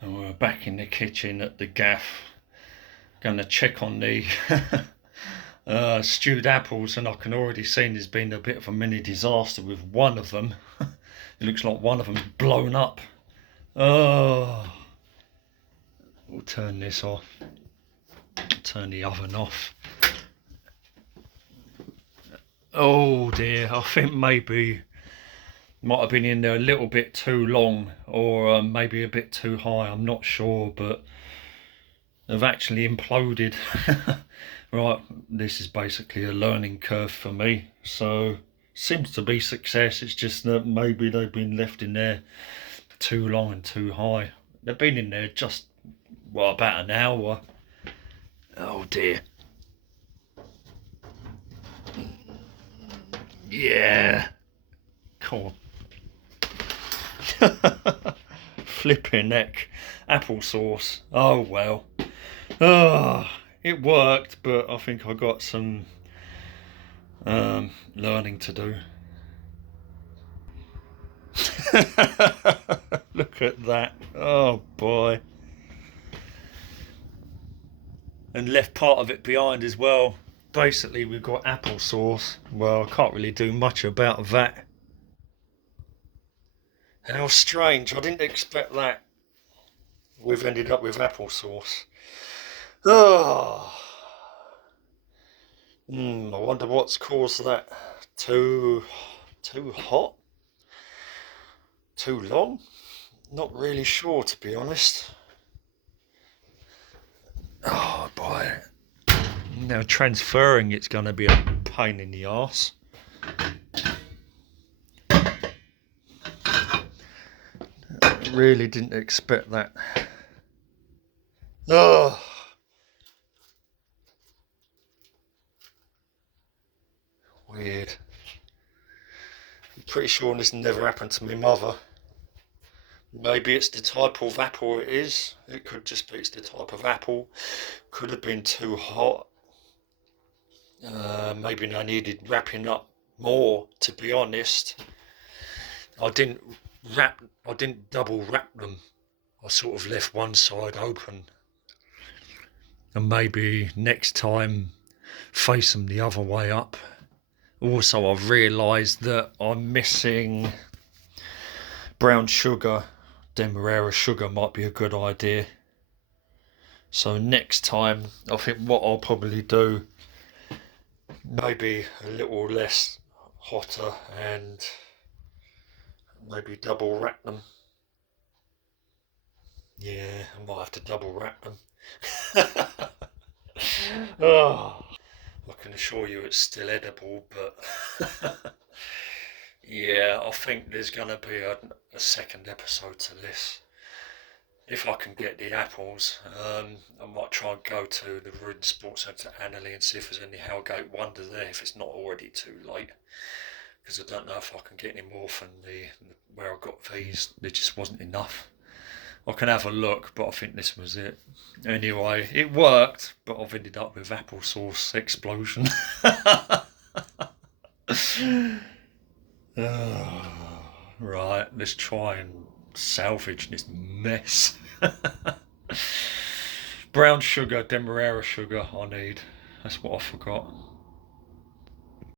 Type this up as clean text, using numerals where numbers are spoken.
And we're back in the kitchen at the gaff. Going to check on the stewed apples, and I can already see there's been a bit of a mini disaster with one of them. It looks like one of them's blown up. Oh, we'll turn this off. Turn the oven off. Oh dear, I think maybe might have been in there a little bit too long, or maybe a bit too high, I'm not sure, but they've actually imploded. Right, this is basically a learning curve for me, so seems to be success. It's just that maybe they've been left in there too long and too high. They've been in there just, well, about an hour. Oh dear. Yeah, cool. Flipping heck, applesauce. Oh well. Oh, it worked, but I think I got some learning to do. Look at that. Oh boy. And left part of it behind as well. Basically, we've got applesauce. Well, I can't really do much about that. How strange. I didn't expect that. We've ended up with applesauce. Oh. I wonder what's caused that. Too hot? Too long? Not really sure, to be honest. Oh boy. Now transferring it's going to be a pain in the arse. Really didn't expect that. Oh. Weird. I'm pretty sure this never happened to my mother. Maybe it's the type of apple it is. It could just be it's the type of apple. Could have been too hot. Maybe I needed wrapping up more, to be honest. I didn't double wrap them. I sort of left one side open. And maybe next time face them the other way up. Also, I've realised that I'm missing brown sugar. Demerara sugar might be a good idea. So next time, I think what I'll probably do, maybe a little less hotter and maybe double wrap them. Yeah, I might have to double wrap them. Oh, I can assure you it's still edible, but yeah, I think there's going to be a second episode to this. If I can get the apples, I might try and go to the Ruin Sports Centre Anerley and see if there's any Hellgate Wonder there, if it's not already too late. Because I don't know if I can get any more from where I got these. There just wasn't enough. I can have a look, but I think this was it. Anyway, it worked, but I've ended up with applesauce explosion. Right, let's try and salvage this mess. Brown sugar, demerara sugar I need. That's what I forgot.